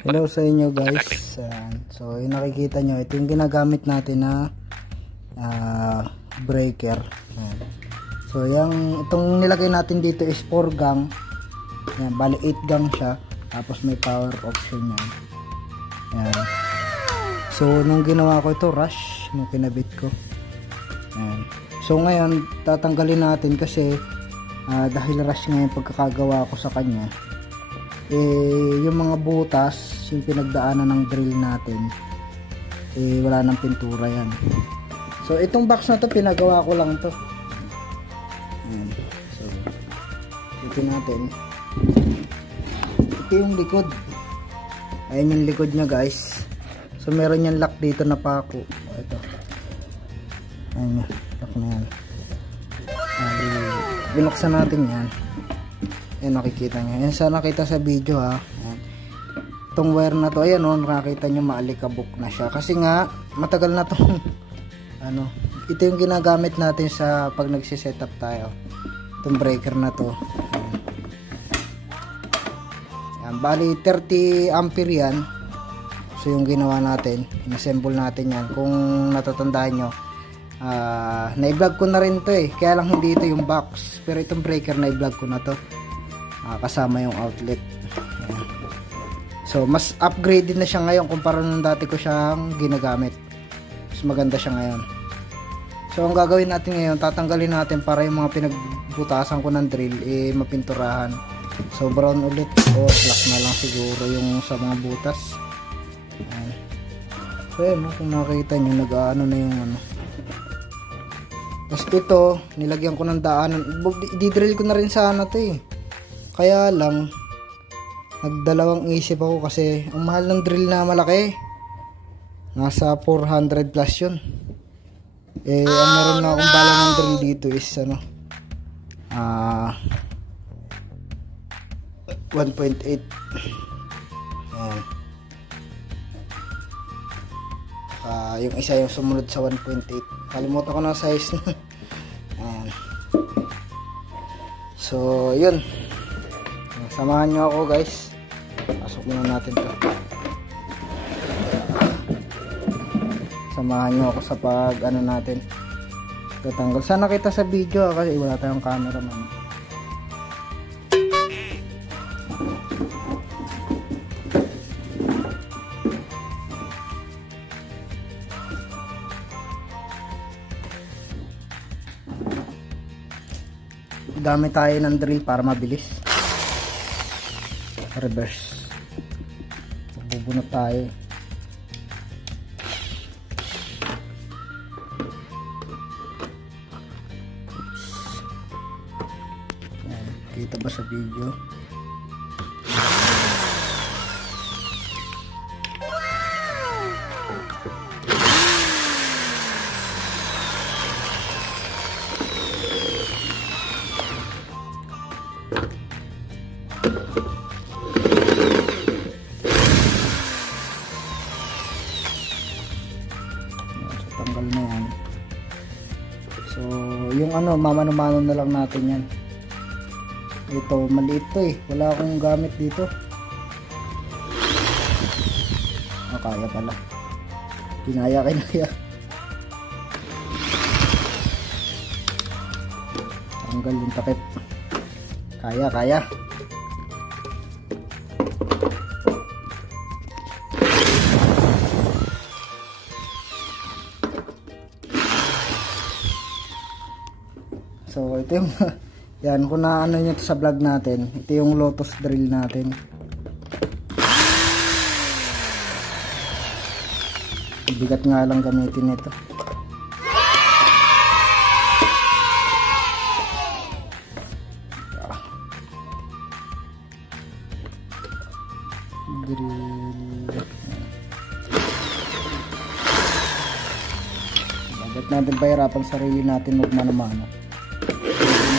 Hello sa inyo guys. So yung nakikita nyo, ito yung ginagamit natin na breaker. So itong nilagay natin dito is 4 gang. Yan, bali 8 gang siya. Tapos may power option yan. Yan. So nung ginawa ko ito, rush nung kinabit ko. Yan. So ngayon tatanggalin natin kasi dahil rush nga yung pagkakagawa ko sa kanya. Yung mga butas, yung pinagdaanan ng drill natin, wala nang pintura yan. So itong box na to, pinagawa ko lang to. So ito natin, ito yung likod. Ayan yung likod nya guys. So meron yung lock dito na pako. Ito, ayan yung lock na yan. Binuksan natin yan. Ayan, nakikita nyo. Ayan, sana nakita sa video ha. Ayan. Itong wire na to, ayan o, nakakita nyo maalikabok na siya. Kasi nga, matagal na tong ito yung ginagamit natin sa pag nagsisetup tayo. Itong breaker na to. Ayan. Ayan, bali 30 ampere yan. So yung ginawa natin, inassemble natin yan. Kung natatandaan nyo, na-vlog ko na rin to kaya lang hindi ito yung box. Pero itong breaker na-vlog ko na to. Kasama yung outlet. Ayan. So mas upgraded na siya ngayon kumpara nung dati ko siyang ginagamit. Mas maganda siya ngayon. So ang gagawin natin ngayon, tatanggalin natin para yung mga pinagbutasan ko ng drill mapinturahan. So brown ulit o black na lang siguro yung sa mga butas. Ayan. So ayan, kung nakita nyo, nag-aano na yung Tapos ito, nilagyan ko ng daanan. Di-drill ko na rin sana to Kaya lang, nagdalawang isip ako kasi ang mahal ng drill na malaki. Nasa 400 plus yun. Ang meron na akong bala ng drill dito is 1.8. Ayan. Yung isa yung sumunod sa 1.8. Kalimutan ko na size na. Ayan. So, yun. Samahan nyo ako guys. Pasok muna natin to. Samahan nyo ako sa pag natin tatanggal. Sana kita sa video kasi wala tayong camera man. Gamit tayo ng drill para mabilis. Reverse. Bubunot tayo. Ayan, kita ba sa video? Tanggal na yan. So yung mamano-mano na lang natin yan. Ito maliit to wala akong gamit dito. Kaya pala, kinaya. Tanggal yung takip. Kaya So ito yung yan, kung naano nyo sa vlog natin, ito yung Lotus drill natin. Bigat nga lang gamitin ito. Drill. Bakit natin pahirapan sarili natin magmano-mano?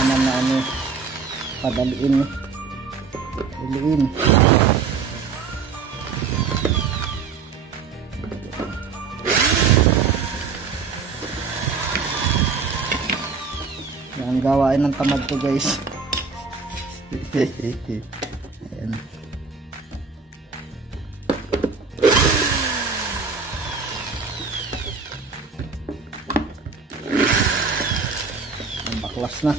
Naman na padaliin iliin. Yan gawain ng tamad to guys. Ayan. baklas na.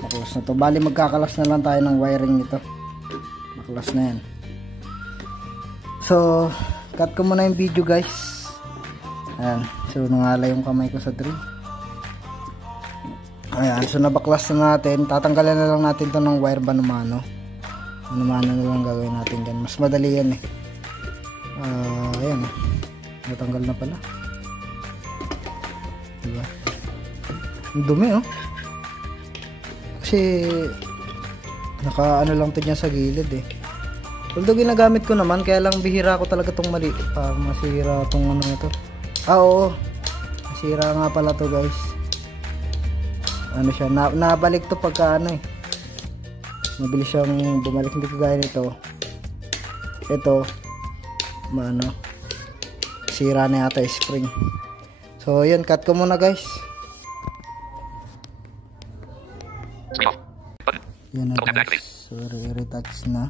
Baklas na to. Bali magkakalas na lang tayo ng wiring nito. Baklas na yan. So cut ko muna yung video guys. Ayan. So nangala yung kamay ko sa drill. Ayan. So nabaklas na natin. Tatanggalan na lang natin to ng wire mano-mano. Mano-mano na lang gagawin natin dyan. Mas madali yan eh. Ayan. Natanggal na pala. Diba? Ang dumi oh. Kasi naka ano lang to dyan sa gilid eh. Although ginagamit ko naman, kaya lang bihira ko talaga tong mali. Masira tong ano ito. Oo. Masira nga pala to guys. Ano siya, nabalik to pagka ano eh. Mabilis siyang bumalik, hindi ko gaya nito. Ito, maano, sira na yata yung spring. So yun, cut ko muna guys. Yan na guys. So retouch na.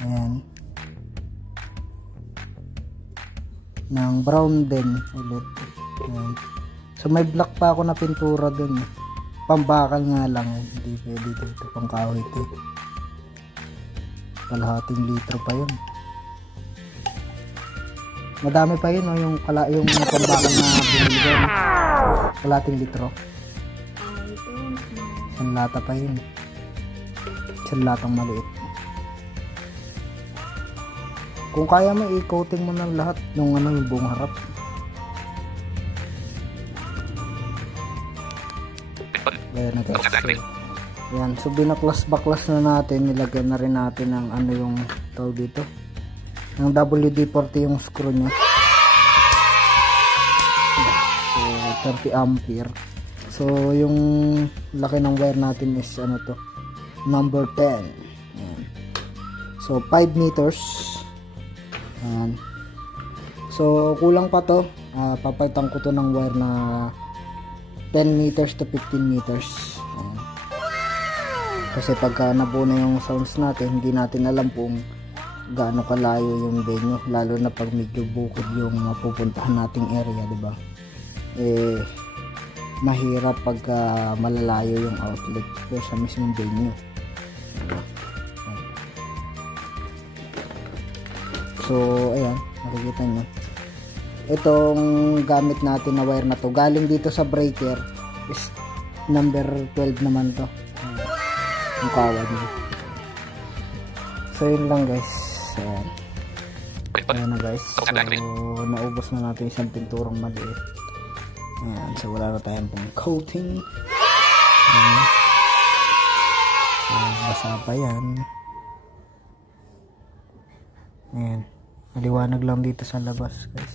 Ayan. Ng brown din ulit. Ayan. So may black pa ako na pintura dun. Pambakal nga lang. Hindi pwede dito. Pang kahoy ito. Kalahating litro pa yun. Madami pa yun. Yung pambakal na binili ko. Kalahating litro. Isang lata pa yun. Isang latang maliit. Kung kaya mo, i-coating mo ng lahat ng ano, yung buong harap. Ayan na guys. So, ayan. So binaklas-baklas na natin. Nilagyan na rin natin ng ano yung tawag dito. Ng WD-40 yung screw nya. So 30 ampere. So yung laki ng wire natin is ano to, number 10. Ayan. So 5 meters. Ayan. So kulang pa to. Papalitan ko to ng wire na 10 meters to 15 meters. Ayan. Kasi pagka nabuo na yung sounds natin, hindi natin alam kung gaano kalayo yung venue, lalo na pag medyo bukod yung mapupuntahan nating area, diba? Eh mahirap pagka malalayo yung outlet ko sa mismong venue. So ayan, nakikita nyo itong gamit natin na wire na to, galing dito sa breaker is number 12 naman to, yung kawad niya. So yun lang guys. Ayan na guys. So naubos na natin isang pinturang maliit. Ayan, so wala na tayong pang coating. Ayan. So basa pa yan. Ayan, maliwanag lang dito sa labas guys.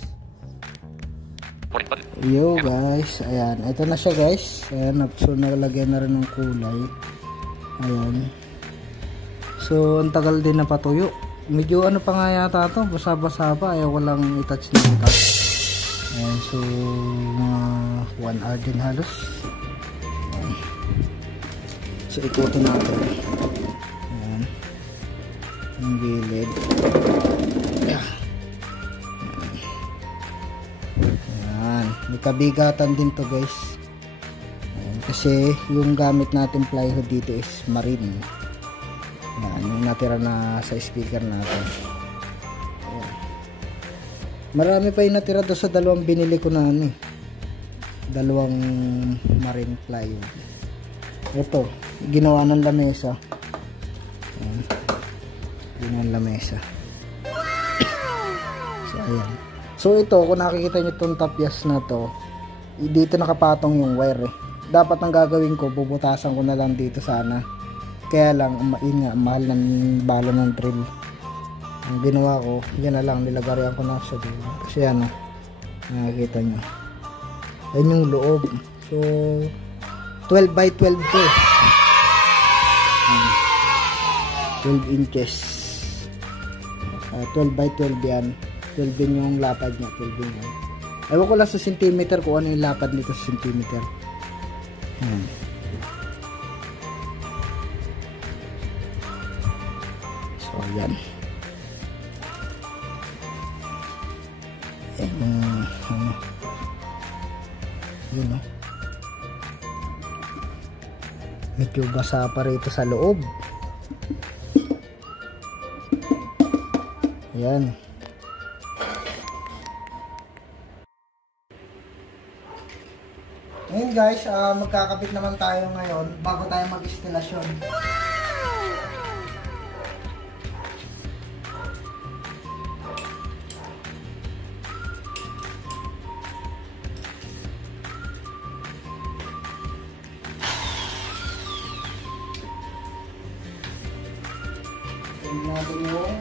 Yo guys, ayan, ito na siya guys. Ayan, so nalagyan na rin ng kulay. Ayan. So ang tagal din na patuyo. Medyo ano pa nga yata to, basa-basa pa. Ayaw ko lang i-touch na i-touch. Ayan, so mga 1 hour din halos. Ayan. So ikutin natin. Ayan. Ang gilid. May kabigatan din to guys. Ayan, kasi yung gamit natin plywood dito is marine. Ayan, yung natira na sa speaker natin. Ayan. Marami pa yung natira doon sa dalawang binili ko na ano, dalawang marine plywood. Ito, ginawa ng lamesa. Ayan. Ginawa ng lamesa. So ayan. So ito, kung nakikita nyo itong tapyas na to, dito nakapatong yung wire eh. Dapat ang gagawin ko, bubutasan ko na lang dito sana. Kaya lang, yun nga, mahal ng bala ng drill. Ang ginawa ko, yun na lang, nilagarian ko na sa dulo. Kasi ano, nakikita nyo. Yan yung loob. So, 12 by 12 to. 12 inches. 12 by 12 yan. 12 din yung lapad niya, 12 din yan. Ewan ko lang sa centimeter kung ano yung lapad nito sa centimeter. So yan. Ayan. ano. Yun, no? Medyo basa pa rito sa loob. Ayan. Ngayon guys, magkakabit naman tayo ngayon bago tayo mag-instalasyon. Tingnan natin yung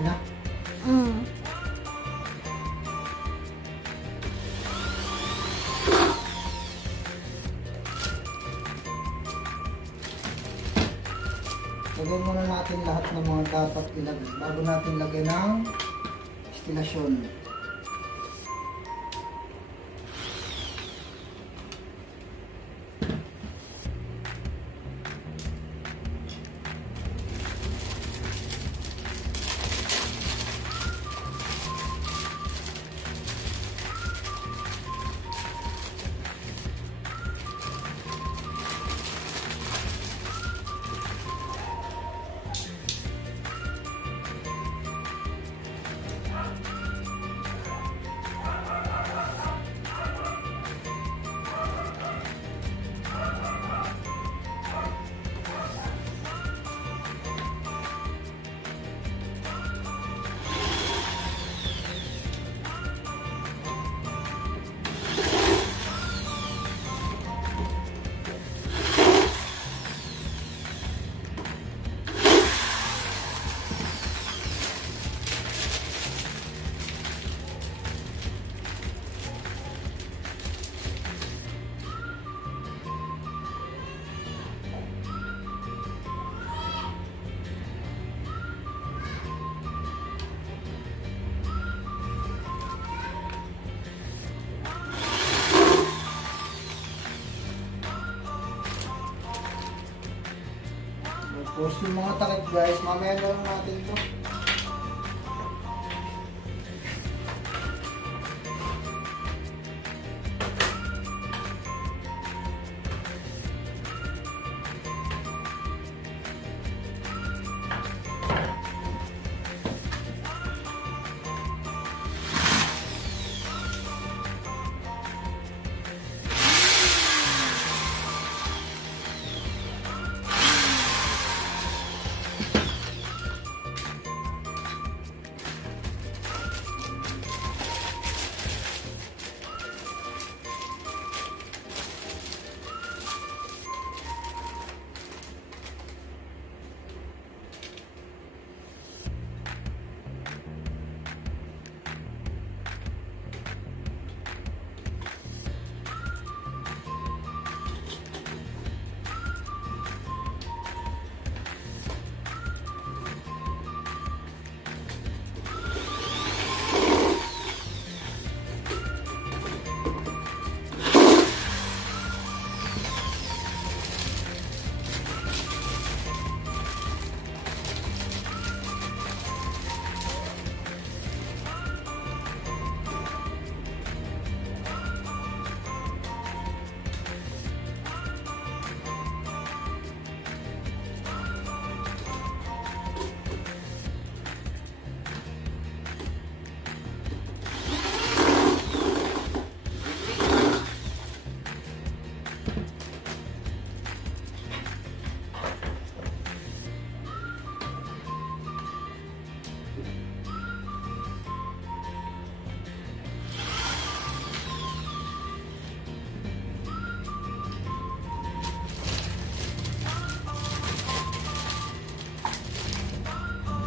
na. Lagyan muna natin lahat ng mga dapat ilagay bago natin lagyan ng instalasyon. Tapos yung mga takip guys, mamaya na lang natin ito.